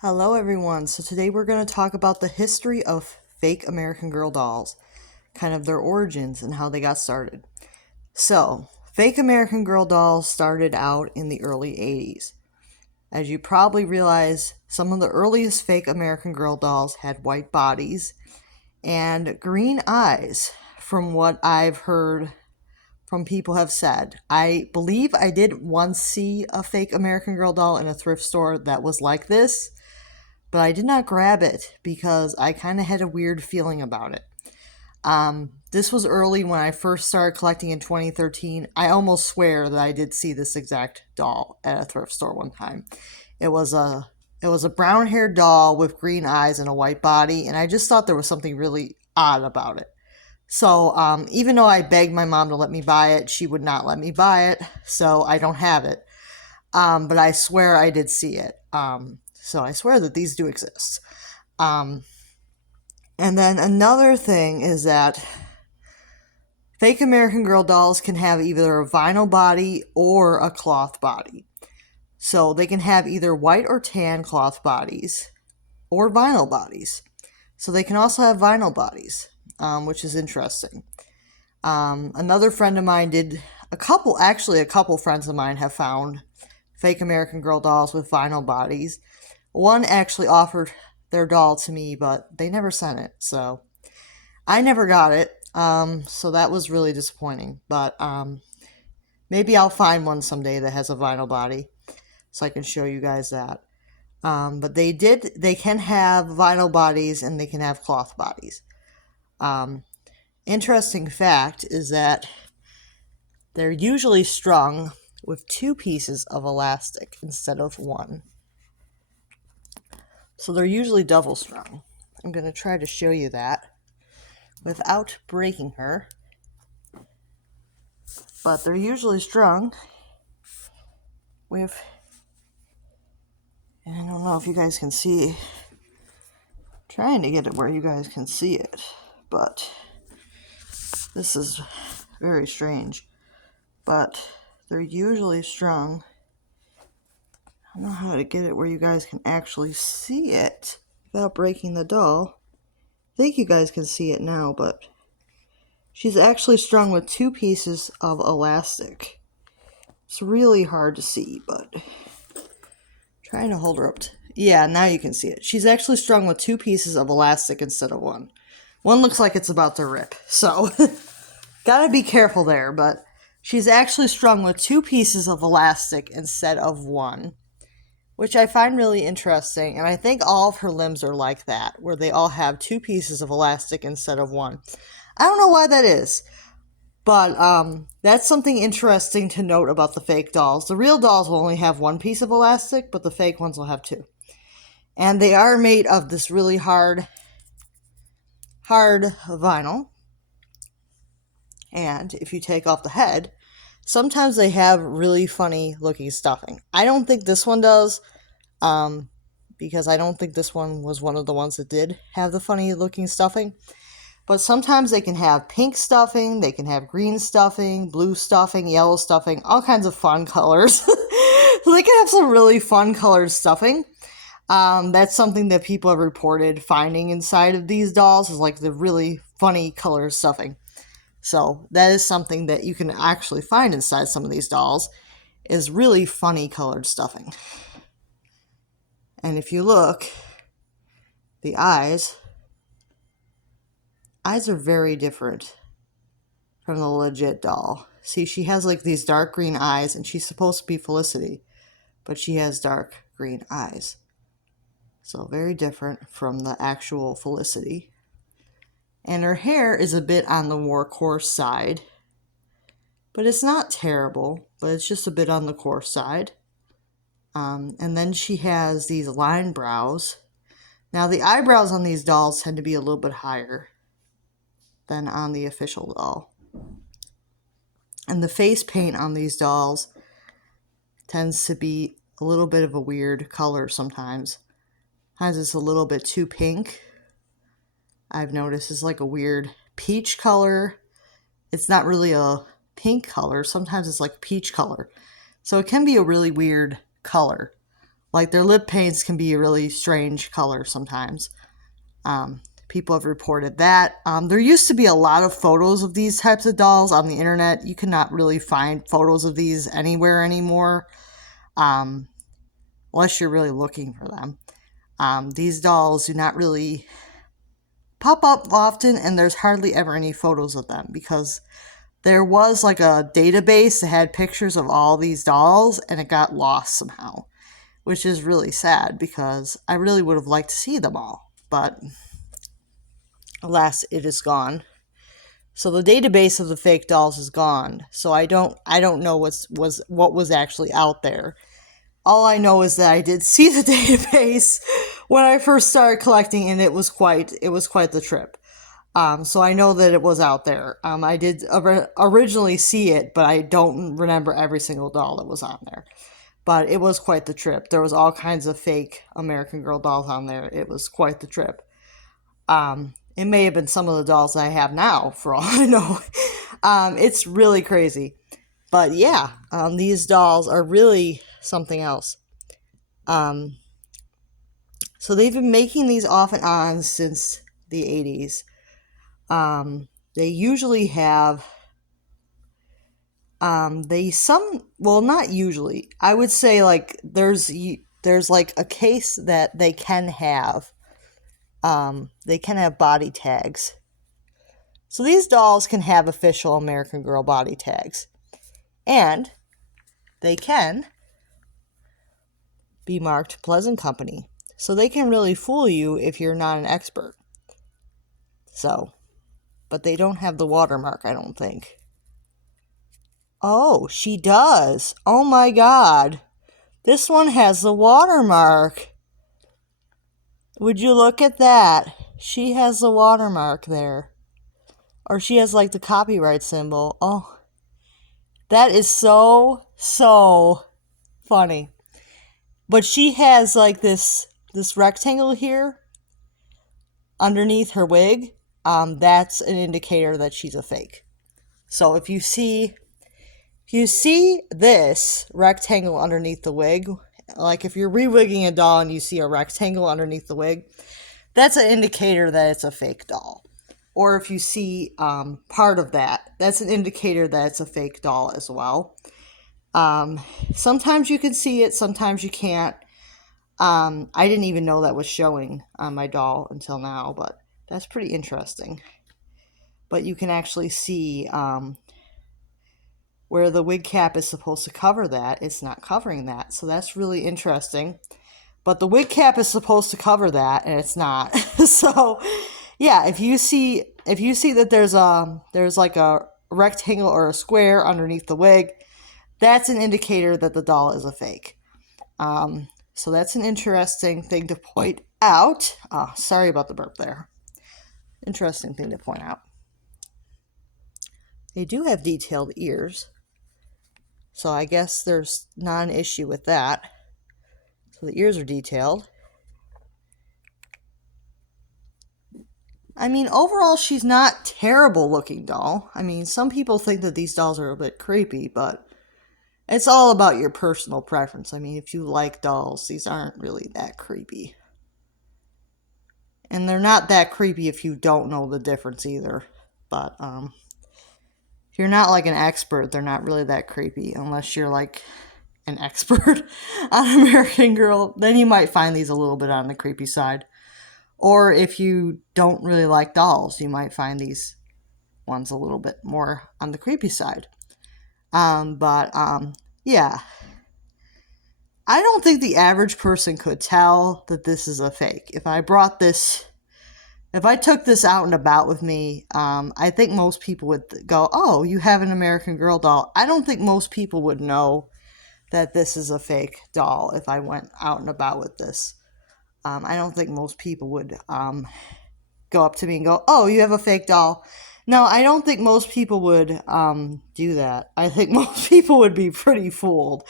Hello, everyone. So, today we're going to talk about the history of fake American Girl dolls, kind of their origins and how they got started. So, fake American Girl dolls started out in the early 80s. As you probably realize, some of the earliest fake American Girl dolls had white bodies and green eyes, from what I've heard from people have said. I believe I did once see a fake American Girl doll in a thrift store that was like this, but I did not grab it because I kind of had a weird feeling about it. This was early when I first started collecting in 2013. I almost swear that I did see this exact doll at a thrift store one time. It was a brown-haired doll with green eyes and a white body, and I just thought there was something really odd about it. So even though I begged my mom to let me buy it, she would not let me buy it, so I don't have it. But I swear I did see it. So I swear that these do exist. And then another thing is that fake American Girl dolls can have either a vinyl body or a cloth body. So they can have either white or tan cloth bodies or vinyl bodies. So they can also have vinyl bodies, which is interesting. Another friend of mine did a couple friends of mine have found fake American Girl dolls with vinyl bodies. One actually offered their doll to me, but they never sent it, so I never got it. So that was really disappointing. But maybe I'll find one someday that has a vinyl body, so I can show you guys that. But they can have vinyl bodies and they can have cloth bodies. Interesting fact is that they're usually strung with 2 pieces of elastic instead of 1. So they're usually double strung. I'm going to try to show you that without breaking her. But they're usually strung with, and I don't know if you guys can see, I'm trying to get it where you guys can see it, but this is very strange. But they're usually strung, I don't know how to get it where you guys can actually see it without breaking the doll. I think you guys can see it now, but she's actually strung with 2 pieces of elastic. It's really hard to see, but trying to hold her up. Yeah, now you can see it. She's actually strung with 2 pieces of elastic instead of 1. One looks like it's about to rip, so gotta be careful there, but she's actually strung with 2 pieces of elastic instead of 1, which I find really interesting, and I think all of her limbs are like that, where they all have 2 pieces of elastic instead of 1. I don't know why that is, but that's something interesting to note about the fake dolls. The real dolls will only have 1 piece of elastic, but the fake ones will have 2. And they are made of this really hard vinyl. And if you take off the head, sometimes they have really funny looking stuffing. I don't think this one does, because I don't think this one was one of the ones that did have the funny looking stuffing. But sometimes they can have pink stuffing, they can have green stuffing, blue stuffing, yellow stuffing, all kinds of fun colors. So they can have some really fun colored stuffing. That's something that people have reported finding inside of these dolls, is like the really funny color stuffing. So that is something that you can actually find inside some of these dolls, is really funny colored stuffing. And if you look, the eyes are very different from the legit doll. See, she has like these dark green eyes, and she's supposed to be Felicity, but she has dark green eyes. So very different from the actual Felicity. And her hair is a bit on the more coarse side, but it's not terrible, but it's just a bit on the coarse side. And then she has these line brows. Now the eyebrows on these dolls tend to be a little bit higher than on the official doll. And the face paint on these dolls tends to be a little bit of a weird color sometimes. Sometimes it's a little bit too pink. I've noticed it's like a weird peach color. It's not really a pink color. Sometimes it's like peach color. So it can be a really weird color Like their lip paints can be a really strange color sometimes. People have reported that. There used to be a lot of photos of these types of dolls on the internet. You cannot really find photos of these anywhere anymore, unless you're really looking for them. These dolls do not really pop up often, and there's hardly ever any photos of them because there was like a database that had pictures of all these dolls and it got lost somehow, which is really sad because I really would have liked to see them all, but alas, it is gone. So the database of the fake dolls is gone. So I don't know what was actually out there. All I know is that I did see the database when I first started collecting, and it was quite the trip. So I know that it was out there. I did originally see it, but I don't remember every single doll that was on there. But it was quite the trip. There was all kinds of fake American Girl dolls on there. It was quite the trip. It may have been some of the dolls I have now, for all I know. It's really crazy. But yeah, these dolls are really something else. So they've been making these off and on since the 80s. They usually have, not usually. I would say like there's like a case that they can have body tags. So these dolls can have official American Girl body tags. And they can be marked Pleasant Company. So they can really fool you if you're not an expert. So, but they don't have the watermark, I don't think. Oh, she does. Oh my God. This one has the watermark. Would you look at that? She has the watermark there. Or she has like the copyright symbol. Oh, that is so funny. But she has like this rectangle here underneath her wig. That's an indicator that she's a fake. So if you see this rectangle underneath the wig, like if you're rewigging a doll and you see a rectangle underneath the wig, that's an indicator that it's a fake doll. Or if you see part of that, that's an indicator that it's a fake doll as well. Sometimes you can see it, sometimes you can't. I didn't even know that was showing on my doll until now, but that's pretty interesting. But you can actually see where the wig cap is supposed to cover that, it's not covering that. So that's really interesting. But the wig cap is supposed to cover that, and it's not. So, yeah, if you see that there's like a rectangle or a square underneath the wig, that's an indicator that the doll is a fake. So that's an interesting thing to point out. Sorry about the burp there. Interesting thing to point out. They do have detailed ears, so I guess there's not an issue with that. So the ears are detailed. I mean, overall, she's not terrible looking doll. I mean, some people think that these dolls are a bit creepy, but it's all about your personal preference. I mean, if you like dolls, these aren't really that creepy. And they're not that creepy if you don't know the difference either. But, if you're not like an expert, they're not really that creepy unless you're like an expert on American Girl. Then you might find these a little bit on the creepy side. Or if you don't really like dolls, you might find these ones a little bit more on the creepy side. Yeah. I don't think the average person could tell that this is a fake. If I took this out and about with me, I think most people would go, oh, you have an American Girl doll. I don't think most people would know that this is a fake doll if I went out and about with this. I don't think most people would go up to me and go, oh, you have a fake doll. No, I don't think most people would do that. I think most people would be pretty fooled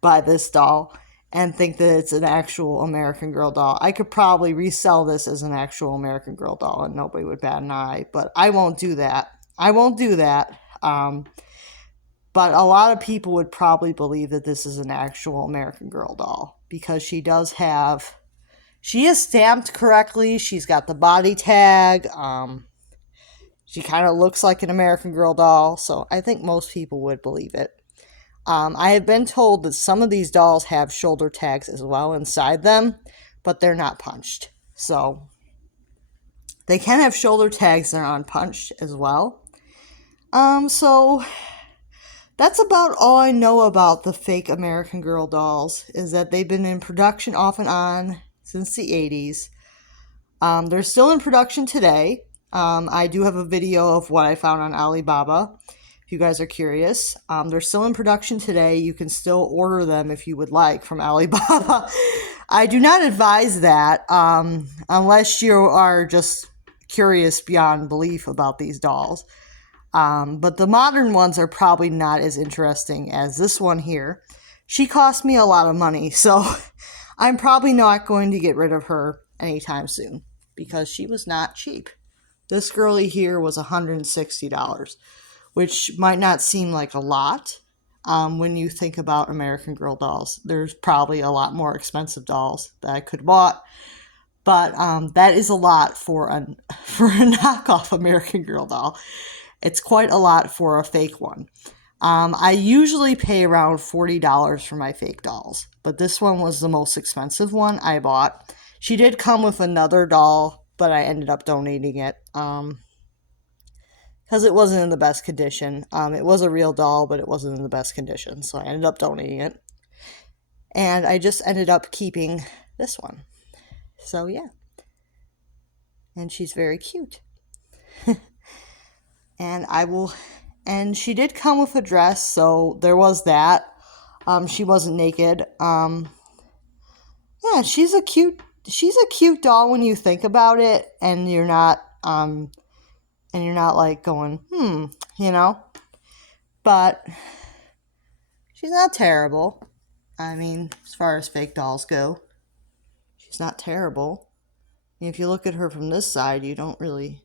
by this doll and think that it's an actual American Girl doll. I could probably resell this as an actual American Girl doll and nobody would bat an eye, but I won't do that. But a lot of people would probably believe that this is an actual American Girl doll. because she is stamped correctly. She's got the body tag. She kind of looks like an American Girl doll, so I think most people would believe it. I have been told that some of these dolls have shoulder tags as well inside them, but they're not punched. So they can have shoulder tags that are unpunched as well. So that's about all I know about the fake American Girl dolls, is that they've been in production off and on since the 80s. They're still in production today. I do have a video of what I found on Alibaba, if you guys are curious. They're still in production today. You can still order them if you would like from Alibaba. I do not advise that unless you are just curious beyond belief about these dolls. But the modern ones are probably not as interesting as this one here. She cost me a lot of money, so I'm probably not going to get rid of her anytime soon because she was not cheap. This girlie here was $160, which might not seem like a lot when you think about American Girl dolls. There's probably a lot more expensive dolls that I could have bought, but that is a lot for a knockoff American Girl doll. It's quite a lot for a fake one. I usually pay around $40 for my fake dolls, but this one was the most expensive one I bought. She did come with another doll, but I ended up donating it because it wasn't in the best condition. It was a real doll, but it wasn't in the best condition, so I ended up donating it. And I just ended up keeping this one. So yeah. And she's very cute. And she did come with a dress, so there was that. She wasn't naked. Yeah, she's a cute doll when you think about it, and you're not like going, you know. But she's not terrible. I mean, as far as fake dolls go, she's not terrible. If you look at her from this side, you don't really